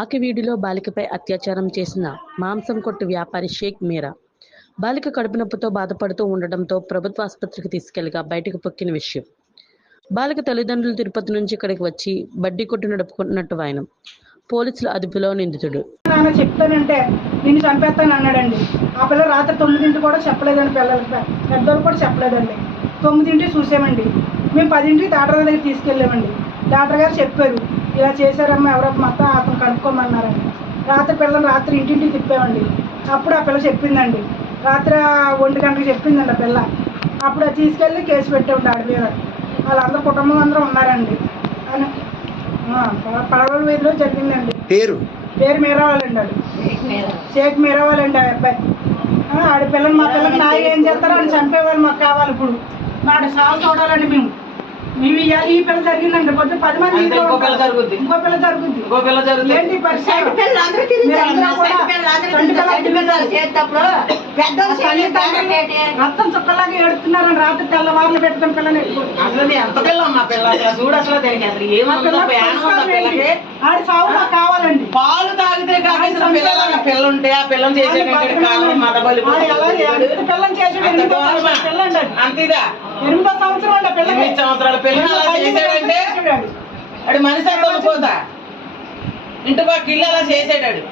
ఆకివీడిలో బాలికపై అత్యాచారం చేసిన మాంసం కొట్టు వ్యాపారి షేక్ మీరా. బాలిక కడుపు నొప్పితో బాధపడుతూ ఉండడంతో ప్రభుత్వ ఆసుపత్రికి తీసుకెళ్ళగా బయటకు పొక్కిన విషయం. బాలిక తల్లిదండ్రులు తిరుపతి నుంచి ఇక్కడికి వచ్చి బడ్డీ కొట్టు నడుపుకున్నట్టు ఆయన. పోలీసుల అదుపులో నిందితుడు. నాన్న చెప్తానంటే నేను చంపేస్తాను అన్నాడండి. ఆ పిల్ల రాత్రి తొమ్మిదింటి కూడా చెప్పలేదండి పిల్లలకి. పెద్దోళ్ళు కూడా చెప్పలేదండి. తొమ్మిదింటి చూసామండి. మేము పదింటికి డాక్టర్ గారి దగ్గర తీసుకెళ్ళామండి. డాక్టర్ గారు చెప్పారు ఇలా చేశారమ్మా ఎవరో మొత్తం అతను కనుక్కోమన్నారండి. రాత్రి పిల్లలు రాత్రి ఇంటింటికి తిప్పామండి అప్పుడు ఆ పిల్ల చెప్పిందండి. రాత్రి ఒంటి గంటకి చెప్పిందండి ఆ పిల్ల. అప్పుడు అది తీసుకెళ్ళి కేసు పెట్టామండి ఆడి మీద. వాళ్ళందరూ కుటుంబం అందరూ ఉన్నారండి. అని పడవల వీధిలో జరిగిందండి. పేరు? పేరు మీరావాలండి అది షేక్ మీరావాలండి ఆ అబ్బాయి. ఆ, ఆడి పిల్లలు మా పిల్లకి నాయ ఏం చేస్తారో అని చంపేవాళ్ళు మాకు కావాలి ఇప్పుడు. నాడు సాగు చూడాలండి మేము. ఈ పిల్ల జరిగిందండి పొద్దు పది మంది ఇంకో పిల్ల. జరుగుద్ది. ఇంకో పిల్ల జరుగుద్ది. ఇంకో పిల్ల జరుగుతుంది ఏంటి పరిస్థితి? పిల్లలు పిల్లలు పిల్లలు పిల్లలు ఏంటి? రక్తం చుక్కలాగా ఏడుతున్నారని రాత్రి తెల్లవారులు పెట్టుకుని పిల్లని. అసలు ఎంత పిల్ల పిల్ల చూడు అసలు దానికి అసలు పిల్ల ఆడి సాగు కావాలండి. పాలు తాగితే కావాల్సిన పిల్లలు పిల్ల ఉంటే ఆ పిల్లని చేసేటట్టు కాలం మదబలి పిల్లని సంవత్సరం పిల్లండి. అంతేదా ఎనిమిదో సంవత్సరం ఎనిమిది పెళ్ళి అలా వాడు మనిషి ఇంటి పక్క ఇల్లు అలా చేసాడాడు